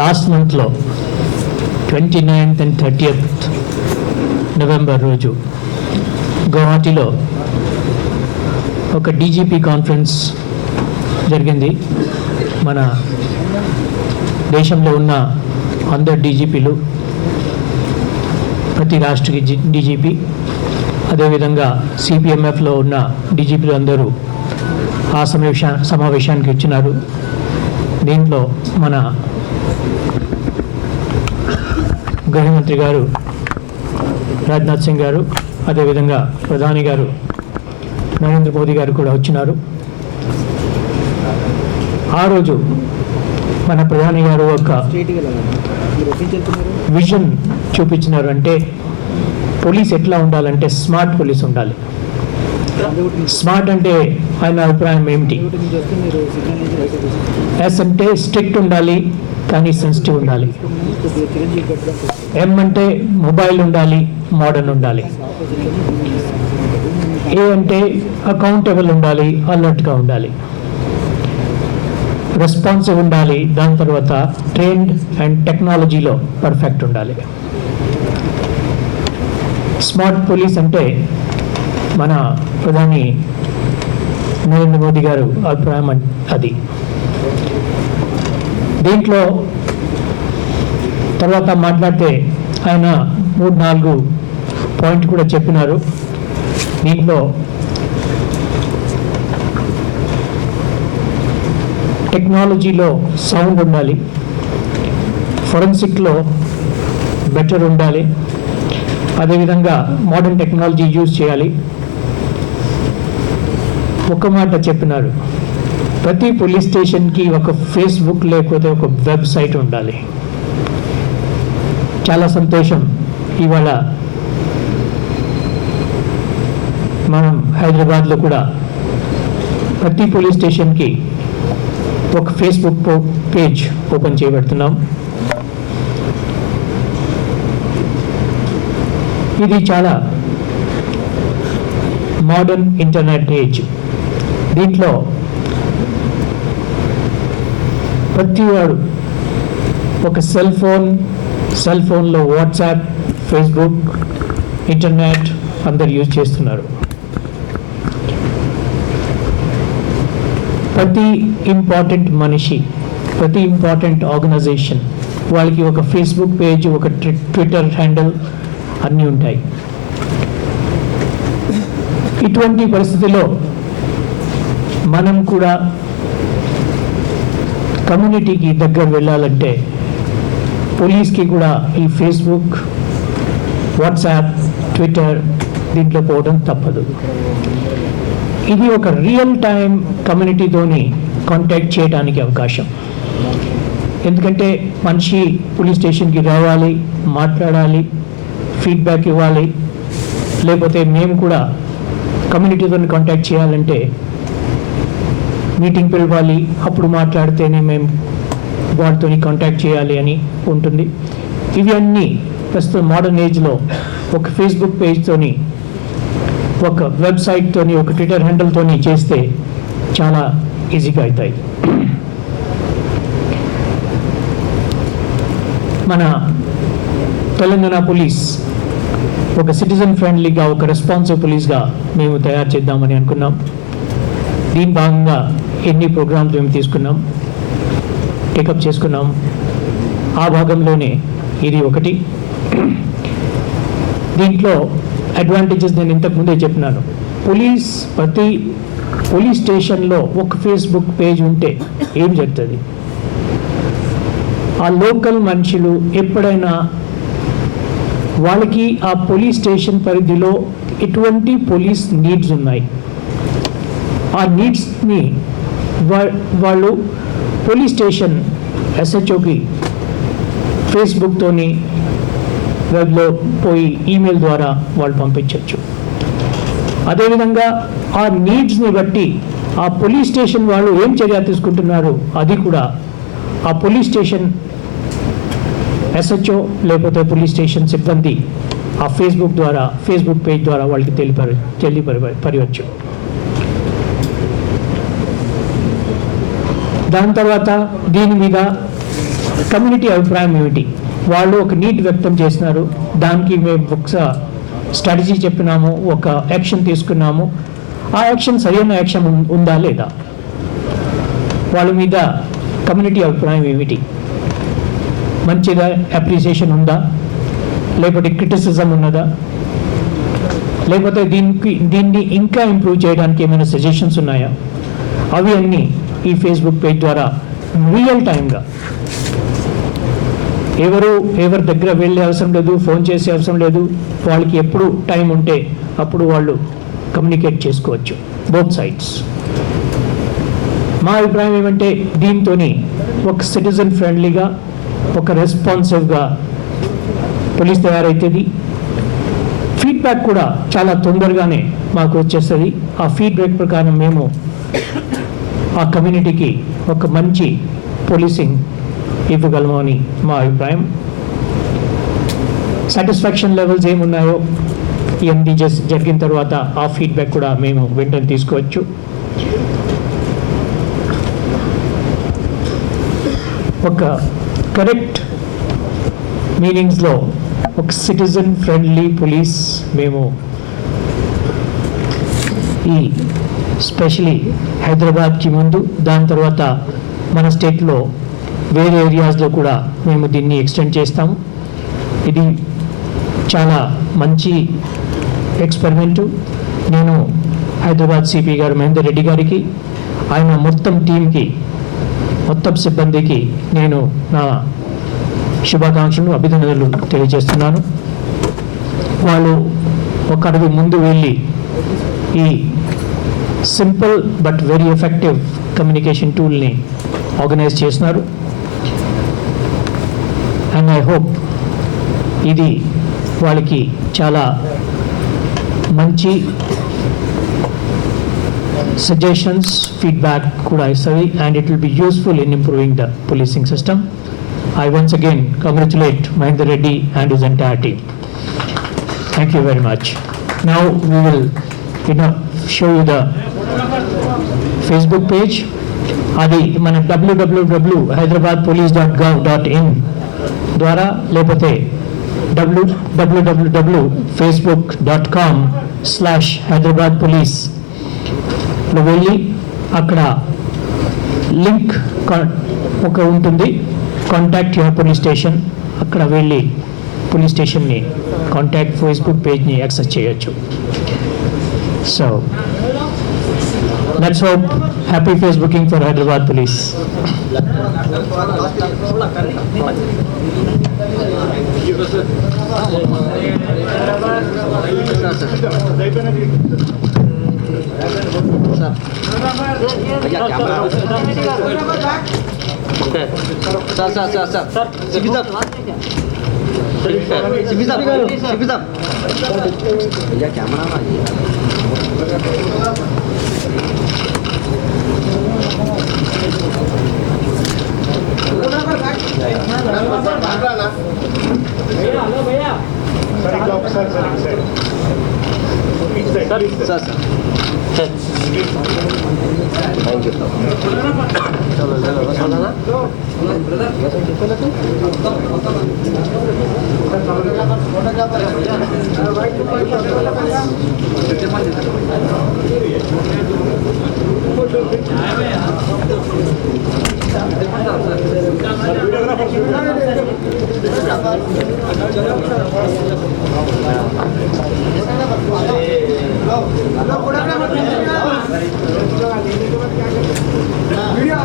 Last మంత్లో 29th and 30th November రోజు గువాహటిలో ఒక డీజీపీ కాన్ఫరెన్స్ జరిగింది. మన దేశంలో ఉన్న అందరు డీజీపీలు, ప్రతి రాష్ట్రకి డీజీపీ, అదేవిధంగా సిపిఎంఎఫ్లో ఉన్న డీజీపీలు అందరూ ఆ సమావేశానికి వచ్చినారు. దీంట్లో మన గృహమంత్రి గారు రాజ్నాథ్ సింగ్ గారు, అదేవిధంగా ప్రధాని గారు నరేంద్ర మోదీ గారు కూడా వచ్చినారు. ఆ రోజు మన ప్రధాని గారు ఒక విజన్ చూపించినారు. అంటే పోలీస్ ఎట్లా ఉండాలంటే స్మార్ట్ పోలీస్ ఉండాలి. స్మార్ట్ అంటే ఆయన అభిప్రాయం ఏమిటి? ఎస్ అంటే స్ట్రిక్ట్ ఉండాలి కానీ సెన్సిటివ్ ఉండాలి. ఎం అంటే మొబైల్ ఉండాలి, మోడర్న్ ఉండాలి. ఏ అంటే అకౌంటబుల్ ఉండాలి, అలర్ట్గా ఉండాలి, రెస్పాన్సివ్ ఉండాలి. దాని తర్వాత ట్రైన్డ్ అండ్ టెక్నాలజీలో పర్ఫెక్ట్ ఉండాలి. స్మార్ట్ పోలీస్ అంటే మన ప్రధాని నరేంద్ర మోదీ గారు అభిప్రాయం అది. దీంట్లో తర్వాత మాట్లాడితే ఆయన 3-4 పాయింట్ కూడా చెప్పినారు. దీంట్లో టెక్నాలజీలో సౌండ్ ఉండాలి, ఫోరెన్సిక్లో బెటర్ ఉండాలి, అదేవిధంగా మోడర్న్ టెక్నాలజీ యూజ్ చేయాలి. ఒక మాట చెప్పినారు, ప్రతి పోలీస్ స్టేషన్కి ఒక ఫేస్బుక్ లేకపోతే ఒక వెబ్సైట్ ఉండాలి. చాలా సంతోషం, ఇవాళ మనం హైదరాబాద్లో కూడా ప్రతి పోలీస్ స్టేషన్కి ఒక ఫేస్బుక్ పేజ్ ఓపెన్ చేయబడుతున్నాం. ఇది చాలా మోడర్న్ ఇంటర్నెట్ ఏజ్. దీంట్లో ప్రతివాడు ఒక సెల్ ఫోన్లో వాట్సాప్, ఫేస్బుక్, ఇంటర్నెట్ అందరు యూజ్ చేస్తున్నారు. ప్రతి ఇంపార్టెంట్ మనిషి, ప్రతి ఇంపార్టెంట్ ఆర్గనైజేషన్ వాళ్ళకి ఒక ఫేస్బుక్ పేజ్, ఒక ట్విట్టర్ హ్యాండిల్ అన్నీ ఉంటాయి. ఇటువంటి పరిస్థితిలో మనం కూడా కమ్యూనిటీకి దగ్గర వెళ్ళాలంటే పోలీస్కి కూడా ఈ ఫేస్బుక్, వాట్సాప్, ట్విట్టర్ దీంట్లో పోవడం తప్పదు. ఇది ఒక రియల్ టైం కమ్యూనిటీతోని కాంటాక్ట్ చేయడానికి అవకాశం. ఎందుకంటే మనిషి పోలీస్ స్టేషన్కి రావాలి, మాట్లాడాలి, ఫీడ్బ్యాక్ ఇవ్వాలి, లేకపోతే మేము కూడా కమ్యూనిటీతో కాంటాక్ట్ చేయాలంటే మీటింగ్ పిలవాలి, అప్పుడు మాట్లాడితేనే మేము వాటితో కాంటాక్ట్ చేయాలి అని ఉంటుంది. ఇవి అన్నీ ప్రస్తుతం మోడర్న్ ఏజ్లో ఒక ఫేస్బుక్ పేజ్తోని, ఒక వెబ్సైట్తోని, ఒక ట్విట్టర్ హ్యాండిల్తోని చేస్తే చాలా ఈజీగా అవుతాయి. మన తెలంగాణ పోలీస్ ఒక సిటిజన్ ఫ్రెండ్లీగా, ఒక రెస్పాన్సివ్ పోలీస్గా మేము తయారు చేద్దామని అనుకున్నాం. దీని భాగంగా ఎన్ని ప్రోగ్రామ్స్ మేము తీసుకున్నాం, టేకప్ చేసుకున్నాం. ఆ భాగంలోనే ఇది ఒకటి. దీంట్లో అడ్వాంటేజెస్ నేను ఇంతకుముందే చెప్పినాను. ప్రతి పోలీస్ స్టేషన్లో ఒక ఫేస్బుక్ పేజ్ ఉంటే ఏం జరుగుతుంది? ఆ లోకల్ మనుషులు ఎప్పుడైనా వాళ్ళకి ఆ పోలీస్ స్టేషన్ పరిధిలో ఎటువంటి పోలీస్ నీడ్స్ ఉన్నాయి, ఆ నీడ్స్ని వాళ్ళు పోలీస్ స్టేషన్ ఎస్హెచ్ఓకి ఫేస్బుక్తోని, వెబ్లో పోయి ఈమెయిల్ ద్వారా వాళ్ళు పంపించవచ్చు. అదేవిధంగా ఆ నీడ్స్ని బట్టి ఆ పోలీస్ స్టేషన్ వాళ్ళు ఏం చర్య తీసుకుంటున్నారు అది కూడా ఆ పోలీస్ స్టేషన్ ఎస్హెచ్ఓ లేకపోతే పోలీస్ స్టేషన్ సిబ్బంది ఆ ఫేస్బుక్ పేజ్ ద్వారా వాళ్ళకి తెలియపరచవచ్చు. దాని తర్వాత దీని మీద కమ్యూనిటీ అభిప్రాయం ఏమిటి, వాళ్ళు ఒక నీడ్ వ్యక్తం చేసినారు, దానికి మేము ఒక స్ట్రాటజీ చెప్పినాము, ఒక యాక్షన్ తీసుకున్నాము, ఆ యాక్షన్ సరైన యాక్షన్ ఉందా లేదా, వాళ్ళ మీద కమ్యూనిటీ అభిప్రాయం ఏమిటి, మంచిగా అప్రిసియేషన్ ఉందా, లేకపోతే క్రిటిసిజం ఉన్నదా, లేకపోతే దీన్ని ఇంకా ఇంప్రూవ్ చేయడానికి ఏమైనా సజెషన్స్ ఉన్నాయా, అవి అన్నీ ఈ ఫేస్బుక్ పేజ్ ద్వారా రియల్ టైంగా ఎవరి దగ్గర వెళ్ళే అవసరం లేదు, ఫోన్ చేసే అవసరం లేదు, వాళ్ళకి ఎప్పుడు టైం ఉంటే అప్పుడు వాళ్ళు కమ్యూనికేట్ చేసుకోవచ్చు, బోత్ సైడ్స్. మా అభిప్రాయం ఏమంటే దీంతో ఒక సిటిజన్ ఫ్రెండ్లీగా, ఒక రెస్పాన్సివ్గా పోలీస్ తయారైతుంది. ఫీడ్బ్యాక్ కూడా చాలా తొందరగానే మాకు వచ్చేస్తుంది. ఆ ఫీడ్బ్యాక్ ప్రకారం మేము ఆ కమ్యూనిటీకి ఒక మంచి పోలీసింగ్ ఇవ్వగలము అని మా అభిప్రాయం. సాటిస్ఫాక్షన్ లెవెల్స్ ఏమున్నాయో ఇవన్నీ జరిగిన తర్వాత ఆ ఫీడ్బ్యాక్ కూడా మేము వెంటనే తీసుకోవచ్చు. ఒక కరెక్ట్ మీనింగ్స్లో ఒక సిటిజన్ ఫ్రెండ్లీ పోలీస్ మేము ఈ స్పెషలీ హైదరాబాద్కి ముందు, దాని తర్వాత మన స్టేట్లో వేరే ఏరియాస్లో కూడా మేము దీన్ని ఎక్స్టెండ్ చేస్తాము. ఇది చాలా మంచి ఎక్స్పెరిమెంటు. నేను హైదరాబాద్ సిపి గారు మహేందర్ రెడ్డి గారికి, ఆయన మొత్తం టీంకి, మొత్తం సిబ్బందికి నేను నా శుభాకాంక్షలు, అభినందనలు తెలియజేస్తున్నాను. వాళ్ళు ఒక అడుగు ముందు వెళ్ళి ఈ simple but very effective communication టూల్ని ఆర్గనైజ్ చేస్తున్నారు. అండ్ ఐ హోప్ ఇది వాళ్ళకి చాలా మంచి సజెషన్స్, ఫీడ్బ్యాక్ కూడా ఇస్తుంది, and it will be useful in improving the policing system. I once again congratulate Mahender Reddy and his entire team. Thank you very much. Now we will show you the Facebook page. అది మన www.hyderabadpolice.gov.in ద్వారా, లేకపోతే www.facebook.com/hyderabadpolice లో వెళ్ళి అక్కడ link ఒక ఉంటుంది, contact your police station, అక్కడ వెళ్ళి పోలీస్ స్టేషన్ని కాంటాక్ట్ ఫేస్బుక్ పేజ్ని యాక్సెస్ చేయొచ్చు. So let's hope happy Facebooking for Hyderabad police. Video